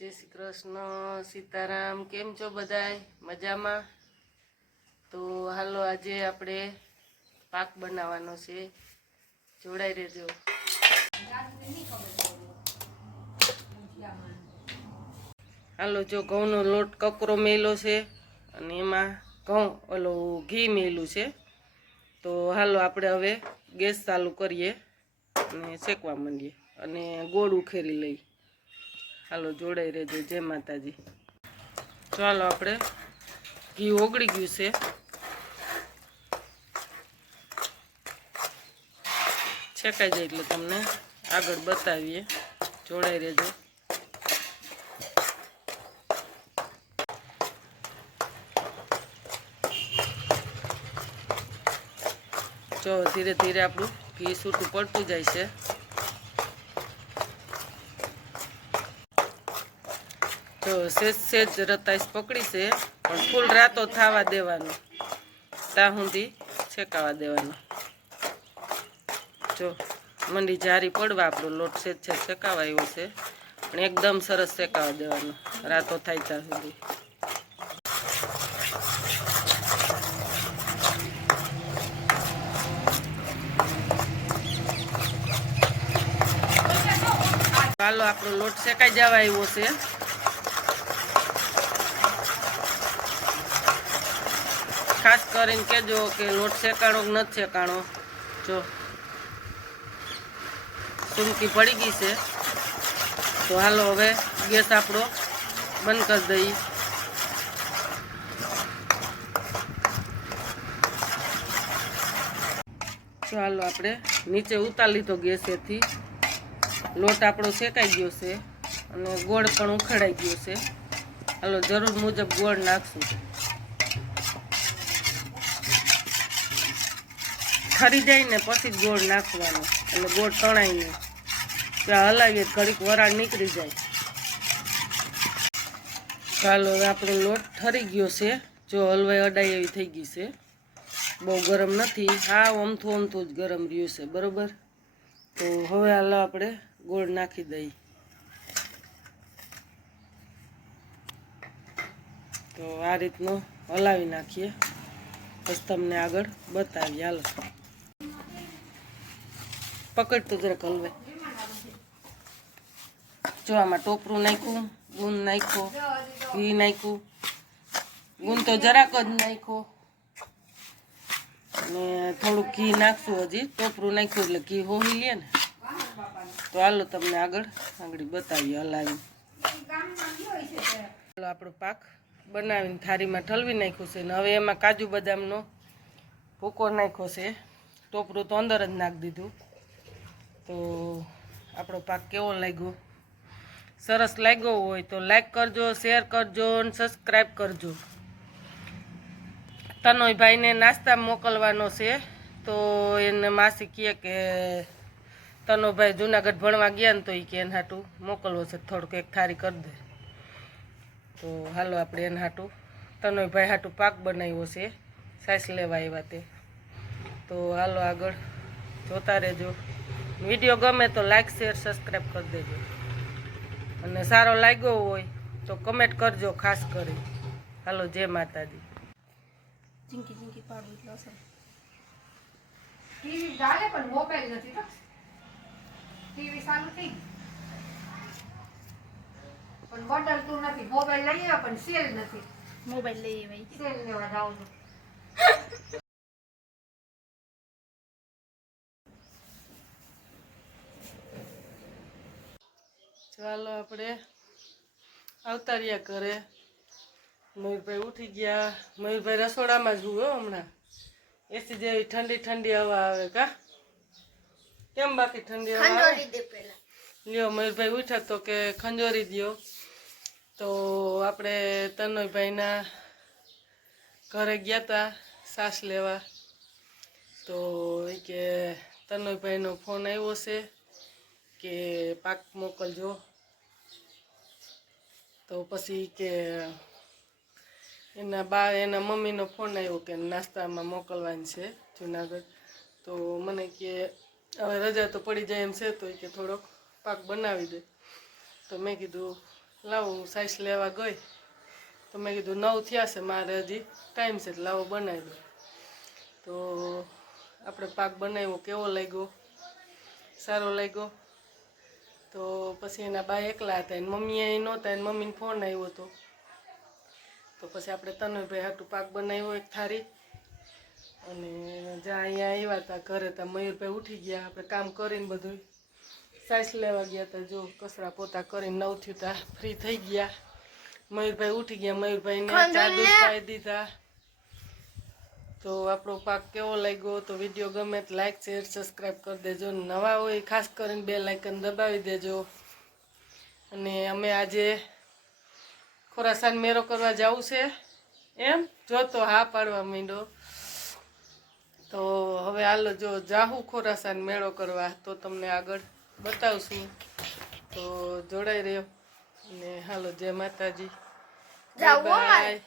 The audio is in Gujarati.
જય શ્રી કૃષ્ણ, સીતારામ. કેમ છો બધાય? મજામાં? તો હાલો આજે આપણે પાક બનાવવાનો છે. જોડાઈ રહેજો. હાલો, જો ઘઉંનો લોટ કકરો મેલો છે અને એમાં ઘઉં, ઓલો ઘી મેલું છે. તો હાલો, આપણે હવે ગેસ ચાલુ કરીએ અને શેકવા માંડીએ અને ગોળ ઉખેરી લઈ હાલો, જોડાઈ રહેજો. જય માતાજી. ચાલો આપણે ઘી ઓગળી ગયું છે. છેકાઈ જાય એટલે તમને આગળ બતાવીએ. જોડાઈ રહેજો. જો ધીરે ધીરે આપણું ઘી છૂટું પડતું જાય છે. તો સેજ સેજ રતાઈશ પકડી છે, પણ ફૂલ રાતો થવા દેવાનું. ત્યાં સુધી શેકાવા દેવાનું. જો, મંડી જારી પડવા આપણો લોટ સેજ છે શેકાવા આવ્યો છે, પણ એકદમ સરસ શેકાવા દેવાનો. રાતો થાય ત્યાં સુધી. ચાલો આપણો લોટ શેકાઈ જવા આવ્યો છે. ખાસ કરીને કહેજો કે લોટ શેકાણો નથી શેકાણો. જો. ચૂમકી પડી ગઈ છે. તો હાલો હવે ગેસ આપણો બંધ કરી દઈએ. હાલો આપણે નીચે ઉતાર લીધો ગેસેથી લોટ આપણો શેકાઈ ગયો છે અને ગોળ પણ ઉખેડાઈ ગયો છે. હાલો જરૂર મુજબ ગોળ નાખશું. ખરી જાય ને પછી જ ગોળ નાખવાનો. એટલે ગોળ તણાય નહીં હલાવીએ ઘડીક વરાળ નીકળી જાય. ચાલો, હવે આપણો લોટ ઠરી ગયો છે. જો હલવાઈ અડાઈ એવી થઈ ગઈ છે. બહુ ગરમ નથી. હા, અમથું અમથું જ ગરમ રહ્યું છે, બરોબર? તો હવે હાલો આપણે ગોળ નાખી દઈએ. તો આ રીતનું હલાવી નાખીએ. પછી તમને આગળ બતાવીએ. હાલો. પકડ તો જરાક હલવે. જો આમાં ટોપરું નાખ્યું ગુંદ નાખ્યો, ઘી નાખ્યું. ગુંદ તો જરાક જ નાખ્યો. અને થોડુંક ઘી નાખશું હજી. ટોપરું નાખ્યું એટલે ઘી હોહી લે ને. તો હાલો તમને આગળ, આંગળી બતાવીએ હલાવી ચાલો આપણો પાક બનાવીને થાળીમાં ઠલવી નાખ્યું છે ને હવે એમાં કાજુ બદામનો ભૂકો નાખ્યો છે. ટોપરું તો અંદર જ નાખી દીધું. તો આપણો પાક કેવો લાગ્યો? સરસ લાગ્યો હોય તો લાઈક કરજો શેર કરજો અને સબસ્ક્રાઈબ કરજો. તનોયભાઈને નાસ્તા મોકલવાનો છે. તો એને માસી કહે કે તનોભાઈ જુનાગઢ ભણવા ગયા ને તો એ કે હાટું મોકલવો છે, થોડુંક એક થારી કરી દે. તો હાલો આપણે એને હાટું તનોયભાઈ હાટું પાક બનાવ્યો છે સાસ લેવા આવ્યા તે. તો હાલો આગળ જોતા રહેજો. વીડિયો ગમે તો લાઈક શેર સબસ્ક્રાઈબ કરી દેજો. અને સારો લાગ્યો હોય તો કમેન્ટ કરજો ખાસ કરી. હાલો જય માતાજી. ચીંકી ચીંકી પાડું એટલે અસર. ટીવી ચાલે પણ મોબાઈલ નથી તો. ટીવી ચાલુ થઈ ગયું. પણ બદલતું નથી. મોબાઈલ લઈ આવ્યા પણ સેલ નથી. મોબાઈલ લઈ સેલ લેવા જાવ છું. ચાલો આપણે અવતાર્યા કરે મયુરભાઈ ઉઠી ગયા. મયુરભાઈ રસોડામાં જુઓ હમણાં. એસી જેવી ઠંડી ઠંડી હવા આવે કા? કેમ બાકી ઠંડી હવા લ્યો મયુરભાઈ ઉઠ્યા તો કે ખંજોરી દ્યો. તો આપણે તનોયભાઈના ઘરે ગયા હતા સાસ લેવા. તો એ કે તનોયભાઈનો ફોન આવ્યો છે કે પાક મોકલજો. તો પછી કે એના બા, એના મમ્મીનો ફોન આવ્યો કે નાસ્તામાં મોકલવાની છે જુનાગઢ. તો મને કે હવે રજા તો પડી જાય એમ છે તો કે થોડોક પાક બનાવી દે. તો મેં કીધું, લાવો, હું સાઈઝ લેવા ગઈ. તો મેં કીધું, નવ થયા છે મારે હજી ટાઈમ છે, લાવો બનાવી દો. તો આપણે પાક બનાવ્યો, કેવો લાગ્યો? સારો લાગ્યો? તો પછી એના બા એકલા હતા. એને મમ્મી અહીં નહોતા એને મમ્મીને ફોન આવ્યો હતો તો પછી આપણે તનુભાઈ હાટું પાક બનાવ્યો એક થારી અને જ્યાં અહીંયા આવ્યા હતા ઘરે ત્યાં મયુરભાઈ ઉઠી ગયા. આપણે કામ કરીને બધું સાઈસ લેવા ગયા હતા. જો કચરા પોતા કરીને નવ થયું તા ફ્રી થઈ ગયા. મયુરભાઈ ઉઠી ગયા. મયુરભાઈને ચા દૂધ પાઈ દીધા. તો આપણો પાક કેવો લાગ્યો તો વીડિયો ગમે તો લાઈક શેર સબસ્ક્રાઈબ કરી દેજો. નવા હોય ખાસ કરીને બે લાઇકન દબાવી દેજો. અને અમે આજે ખોરાસાન મેરો કરવા જવું છે. એમ? જો તો હા પાડવા માંડો. તો હવે હાલો જો જાહુ ખોરાસાન મેળો કરવા તો તમને આગળ બતાવશું. તો જોડાઈ રહ્યો. અને હાલો જય માતાજી. બાય.